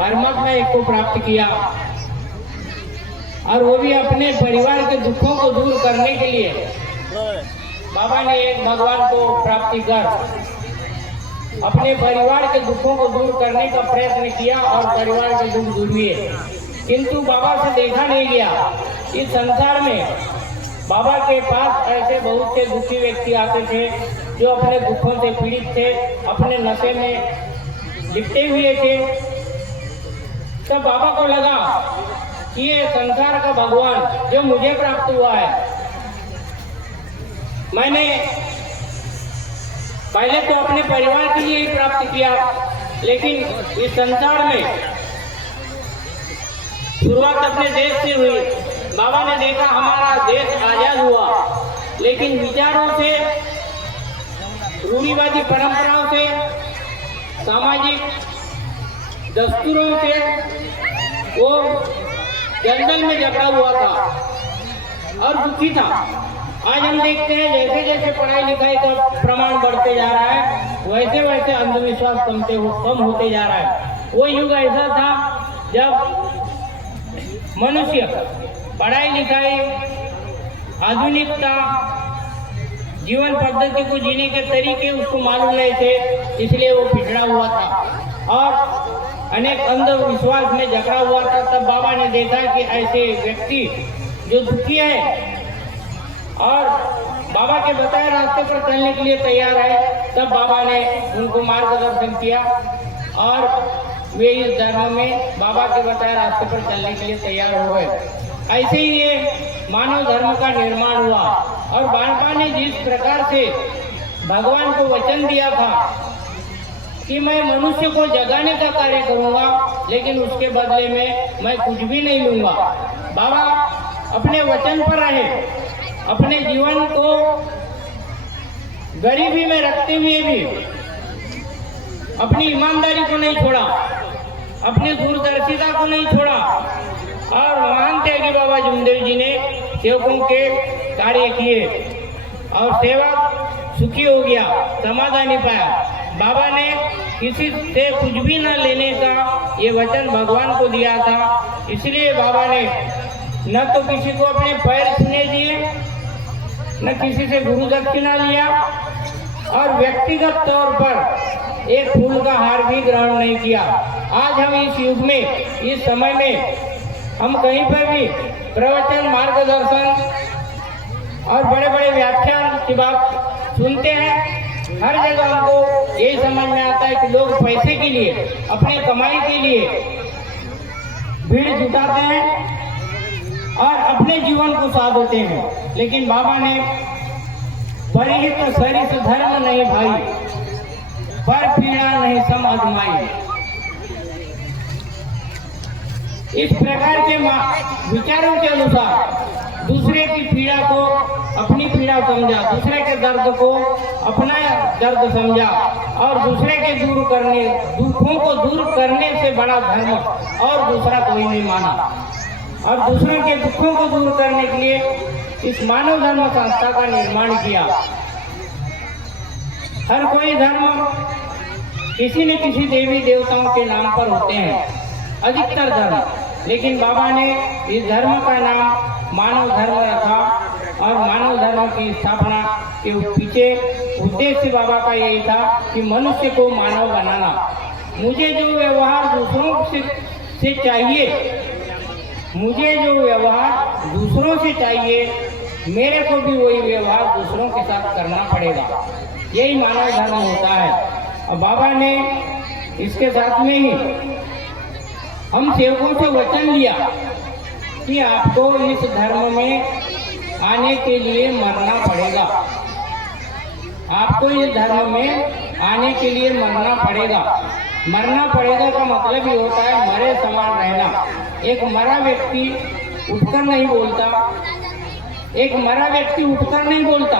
परमात्मा एक को प्राप्त किया और वो भी अपने परिवार के दुखों को दूर करने के लिए बाबा ने एक भगवान को प्राप्ति कर अपने परिवार के दुखों को दूर करने का प्रयत्न किया और परिवार के दुख दूर हुए। किंतु बाबा से देखा नहीं गया। इस संसार में बाबा के पास ऐसे बहुत से दुखी व्यक्ति आते थे जो अपने दुखों से पीड़ित थे, अपने नशे में लिपटे हुए थे। तब बाबा को लगा कि ये संसार का भगवान जो मुझे प्राप्त हुआ है, मैंने पहले तो अपने परिवार के लिए ही प्राप्त किया, लेकिन इस संसार में शुरुआत अपने देश से हुई। बाबा ने देखा हमारा देश आजाद हुआ, लेकिन विचारों से, रूढ़िवादी परंपराओं से, सामाजिक दस्तूरों से वो जंगल में जकड़ा हुआ था और दुखी था। आज हम देखते हैं जैसे जैसे पढ़ाई लिखाई का प्रमाण बढ़ते जा रहा है, वैसे वैसे अंधविश्वास कम होते जा रहा है। वो युग ऐसा था जब मनुष्य पढ़ाई लिखाई, आधुनिकता, जीवन पद्धति को जीने के तरीके उसको मालूम नहीं थे, इसलिए वो पिछड़ा हुआ था और अनेक अंधविश्वास में जकड़ा हुआ था। तब बाबा ने देखा कि ऐसे व्यक्ति जो दुखी है और बाबा के बताए रास्ते पर चलने के लिए तैयार है, तब बाबा ने उनको मार्गदर्शन किया और वे इस धर्म में बाबा के बताए रास्ते पर चलने के लिए तैयार हो गए। ऐसे ही ये मानव धर्म का निर्माण हुआ और बाबा ने जिस प्रकार से भगवान को वचन दिया था कि मैं मनुष्य को जगाने का कार्य करूंगा, लेकिन उसके बदले में मैं कुछ भी नहीं लूंगा। बाबा अपने वचन पर रहे, अपने जीवन को गरीबी में रखते हुए भी अपनी ईमानदारी को नहीं छोड़ा, अपनी दूरदर्शिता को नहीं छोड़ा और महान त्यागी बाबा जमदेव जी ने सेवकों के कार्य किए और सेवक सुखी हो गया, समाधानी पाया। बाबा ने किसी से कुछ भी न लेने का ये वचन भगवान को दिया था, इसलिए बाबा ने न तो किसी को अपने पैर छूने दिए, न किसी से गुरु दक्षिणा लिया और व्यक्तिगत तौर पर एक फूल का हार भी ग्रहण नहीं किया। आज हम इस युग में, इस समय में हम कहीं पर भी प्रवचन, मार्गदर्शन और बड़े बड़े व्याख्यान की बात सुनते हैं। हर जगह हमको यही समझ में आता है कि लोग पैसे के लिए, अपने कमाई के लिए भीड़ जुटाते हैं और अपने जीवन को साधते हैं। लेकिन बाबा ने परिहित सरिस धर्म नहीं भाई, पर पीड़ा नहीं सम अजमाई। इस प्रकार के विचारों के अनुसार दूसरे की पीड़ा को अपनी पीड़ा समझा, दूसरे के दर्द को अपना दर्द समझा और दूसरे के दुखों को दूर करने से बड़ा धर्म और दूसरा कोई नहीं माना। और दूसरों के दुखों को दूर करने के लिए इस मानव धर्म संस्था का निर्माण किया। हर कोई धर्म किसी न किसी देवी देवताओं के नाम पर होते हैं, अधिकतर धर्म, लेकिन बाबा ने इस धर्म का नाम मानव धर्म रखा और मानव धर्म की स्थापना के पीछे उद्देश्य बाबा का यही था कि मनुष्य को मानव बनाना। मुझे जो व्यवहार दूसरों से चाहिए, मुझे जो व्यवहार दूसरों से चाहिए, मेरे को भी वही व्यवहार दूसरों के साथ करना पड़ेगा। यही मानव धर्म होता है। और बाबा ने इसके साथ में ही हम सेवकों से वचन लिया कि आपको इस धर्म में आने के लिए मरना पड़ेगा, आपको इस धर्म में आने के लिए मरना पड़ेगा। मरना पड़ेगा का मतलब ही होता है मरे समान रहना। एक मरा व्यक्ति उठकर नहीं बोलता, एक मरा व्यक्ति उठकर नहीं बोलता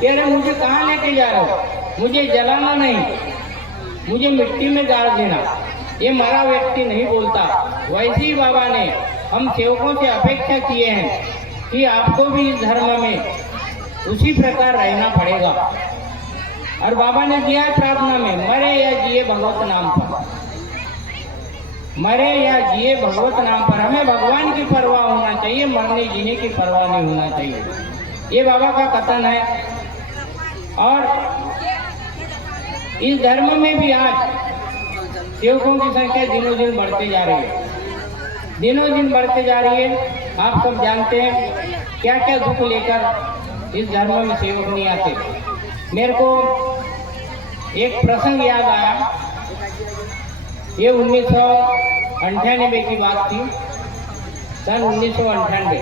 कि अरे मुझे कहाँ लेके जा रहे हो, मुझे जलाना नहीं, मुझे मिट्टी में डाल देना। ये मरा व्यक्ति नहीं बोलता। वैसे ही बाबा ने हम सेवकों से अपेक्षा किए हैं कि आपको भी इस धर्म में उसी प्रकार रहना पड़ेगा। और बाबा ने दिया प्रार्थना में, मरे या जिए भगवत नाम पर। मरे या जिए भगवत नाम पर, हमें भगवान की परवाह होना चाहिए, मरने जीने की परवाह नहीं होना चाहिए। ये बाबा का कथन है। और इस धर्म में भी आज सेवकों की संख्या दिनों दिन बढ़ती जा रही है, दिनों दिन बढ़ती जा रही है। आप सब जानते हैं क्या क्या दुख लेकर इस धर्म में सेवक नहीं आते। मेरे को एक प्रसंग याद आया, ये 1998 की बात थी, सन 1998।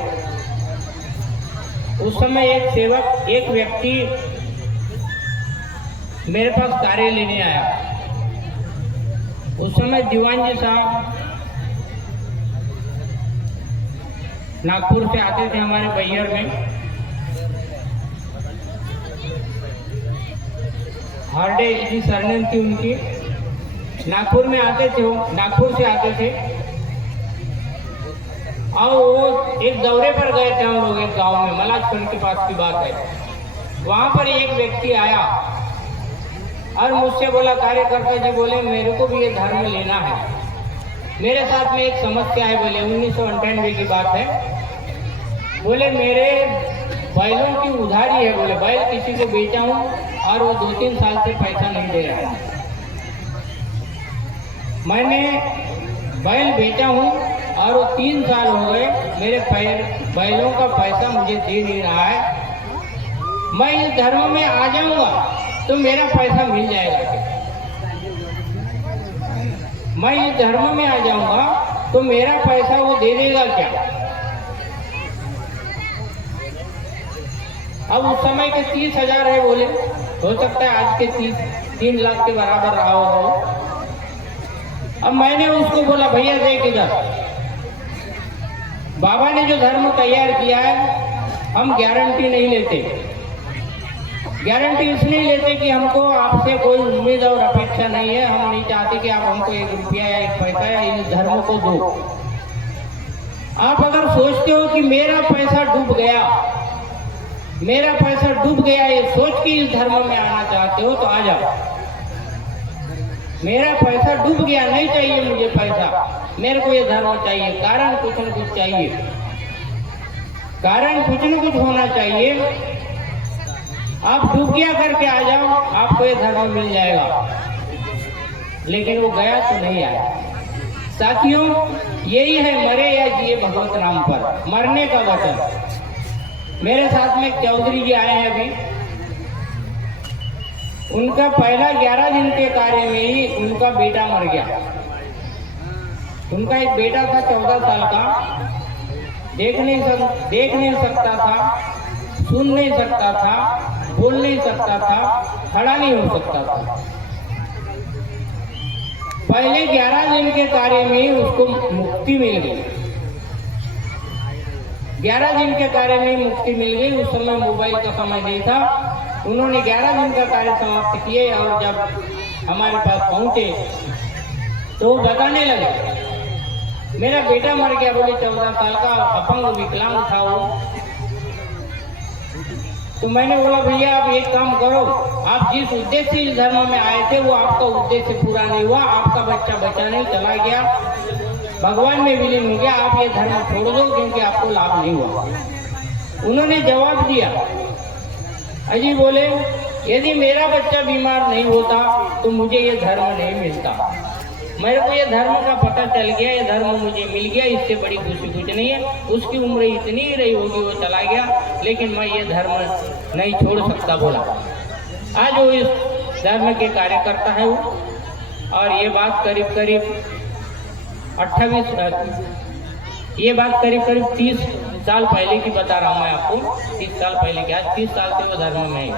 उस समय एक सेवक, एक व्यक्ति मेरे पास कार्य लेने आया। उस समय दीवान जी साहब नागपुर से आते थे हमारे बैहर में, हार्डे जी सरनेम थी उनकी। नागपुर में आते थे, नागपुर से आते थे और वो एक दौरे पर गए थे हम लोग, एक गांव में, मलाजपुर के पास की बात है। वहां पर एक व्यक्ति आया और मुझसे बोला, कार्यकर्ता जी बोले मेरे को भी ये धर्म लेना है, मेरे साथ में एक समस्या है। बोले 1998 की बात है। बोले मेरे बैलों की उधारी है, बोले बैल किसी को बेचा हूँ और वो 2-3 साल से पैसा नहीं दे रहा है। मैंने बैल बेचा हूँ और वो 3 साल हो गए, मेरे बैलों का पैसा मुझे दे नहीं रहा है। मैं इस धर्म में आ जाऊंगा तो मेरा पैसा मिल जाएगा। मैं इस धर्म में आ जाऊंगा तो मेरा पैसा वो दे देगा क्या? अब उस समय के 30,000 है बोले, हो सकता है आज के 3 लाख के बराबर रहा हो। अब मैंने उसको बोला, भैया देख इधर, बाबा ने जो धर्म तैयार किया है हम गारंटी नहीं लेते। गारंटी इसलिए लेते कि हमको आपसे कोई उम्मीद और अपेक्षा नहीं है। हम नहीं चाहते कि आप हमको 1 रुपया या 1 पैसा या इस धर्म को दो। आप अगर सोचते हो कि मेरा पैसा डूब गया, मेरा पैसा डूब गया, ये सोच के इस धर्म में आना चाहते हो तो आ जाओ। मेरा पैसा डूब गया, नहीं चाहिए मुझे पैसा, मेरे को ये धर्म चाहिए। कारण कुछ न कुछ चाहिए, कारण कुछ न कुछ होना चाहिए। आप डूब गया करके आ जाओ, आपको ये धर्म मिल जाएगा। लेकिन वो गया तो नहीं आया। साथियों, यही है मरे या जिए भगवत नाम पर, मरने का वचन। मेरे साथ में चौधरी जी आए हैं अभी, उनका पहला 11 दिन के कार्य में ही उनका बेटा मर गया। उनका एक बेटा था 14 साल का, देख नहीं सकता था, सुन नहीं सकता था, बोल नहीं सकता था, खड़ा नहीं हो सकता था। पहले 11 दिन के कार्य में ही उसको मुक्ति मिल गई। 11 दिन के कार्य में मुक्ति मिल गई। उस समय मोबाइल का समय नहीं था। उन्होंने 11 दिन का कार्य समाप्त किए और जब हमारे पास पहुंचे तो वो बताने लगे, मेरा बेटा मर गया। बोले 14 साल का, अपंग विकलांग था वो। तो मैंने बोला, भैया आप एक काम करो, आप जिस उद्देश्य से इस धर्म में आए थे वो आपका उद्देश्य पूरा नहीं हुआ, आपका बच्चा बचा नहीं, चला गया, भगवान में विलीन हो गया, आप ये धर्म छोड़ दो क्योंकि आपको लाभ नहीं हुआ। उन्होंने जवाब दिया, अजी बोले यदि मेरा बच्चा बीमार नहीं होता तो मुझे ये धर्म नहीं मिलता। मेरे को ये धर्म का पता चल गया, ये धर्म मुझे मिल गया, इससे बड़ी खुशी कुछ नहीं है। उसकी उम्र इतनी ही रही होगी, वो चला गया, लेकिन मैं ये धर्म नहीं छोड़ सकता बोला। आज वो इस धर्म के कार्यकर्ता है वो। और ये बात करीब 30 साल पहले की बता रहा हूँ मैं आपको। 30 साल पहले की, आज 30 साल से वो धर्म में है।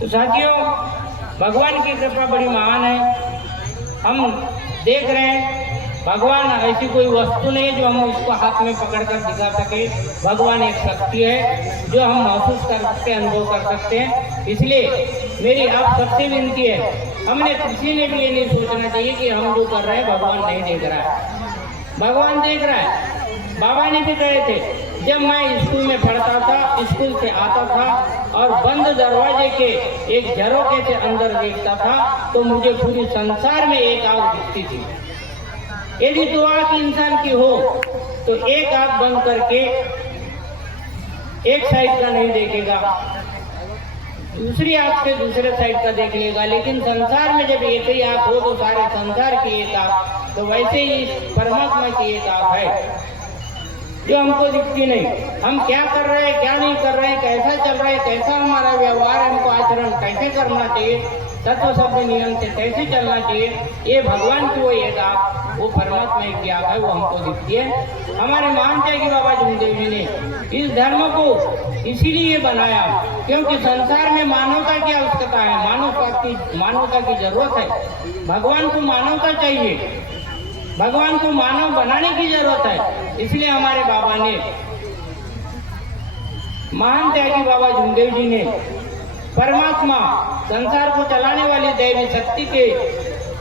तो साथियों, भगवान की कृपा बड़ी महान है। हम देख रहे हैं भगवान ऐसी कोई वस्तु नहीं है जो हम उसको हाथ में पकड़कर दिखा सके। भगवान एक शक्ति है जो हम महसूस कर सकते हैं, अनुभव कर सकते हैं। इसलिए मेरी आप सबसे विनती है, हमने किसी ने भी ये नहीं सोचना चाहिए कि हम जो कर रहे हैं भगवान नहीं देख रहा है। भगवान देख रहा है। बाबा ने भी कहे थे, जब मैं स्कूल में पढ़ता था, स्कूल से आता था और बंद दरवाजे के एक झरोखे से अंदर देखता था तो मुझे पूरे संसार में एक आग दिखती थी। यदि दो आंख इंसान की हो तो एक आंख बंद करके एक साइड का नहीं देखेगा, दूसरी आंख से दूसरे साइड का देख लेगा। लेकिन संसार में जब एक ही आंख हो तो सारे संसार की एक आंख, तो वैसे ही परमात्मा की एक आंख है जो हमको दिखती नहीं। हम क्या कर रहे हैं, क्या नहीं कर रहे हैं, कैसा चल रहा है, कैसा हमारा व्यवहार है, हमको आचरण कैसे करना चाहिए, तत्व शब्द नियम से कैसे चलना चाहिए, ये भगवान की वो एक आंख, वो परमात्मा की आंख है, वो हमको दिखती है। हमारे मानते हैं कि बाबा जमदेव जी ने इस धर्म को इसीलिए बनाया क्योंकि संसार में मानवता की आवश्यकता है, मानवता की जरूरत है। भगवान को मानवता चाहिए, भगवान को मानव बनाने की जरूरत है। इसलिए हमारे बाबा ने, महान त्यागी बाबा जमदेव जी ने परमात्मा संसार को चलाने वाली दैवी शक्ति के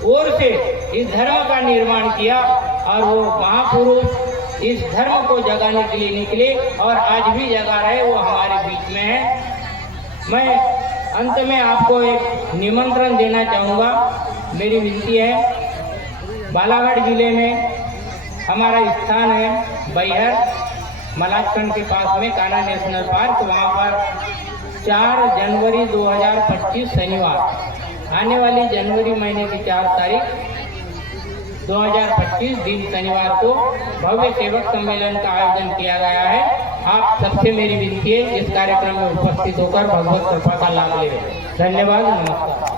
ओर से इस धर्म का निर्माण किया और वो महापुरुष इस धर्म को जगाने के लिए निकले और आज भी जगा रहे, वो हमारे बीच में है। मैं अंत में आपको एक निमंत्रण देना चाहूँगा। मेरी विनती है, बालाघाट जिले में हमारा स्थान है बैहर मलाजखंड के पास में कान्हा नेशनल पार्क। वहाँ पर 4 जनवरी 2025 शनिवार, आने वाली जनवरी महीने की 4 तारीख 2025 दिन शनिवार को भव्य सेवक सम्मेलन का आयोजन किया गया है। आप सबसे मेरी विनती है, इस कार्यक्रम में उपस्थित होकर भगवत कृपा का लाभ लें। धन्यवाद, नमस्कार।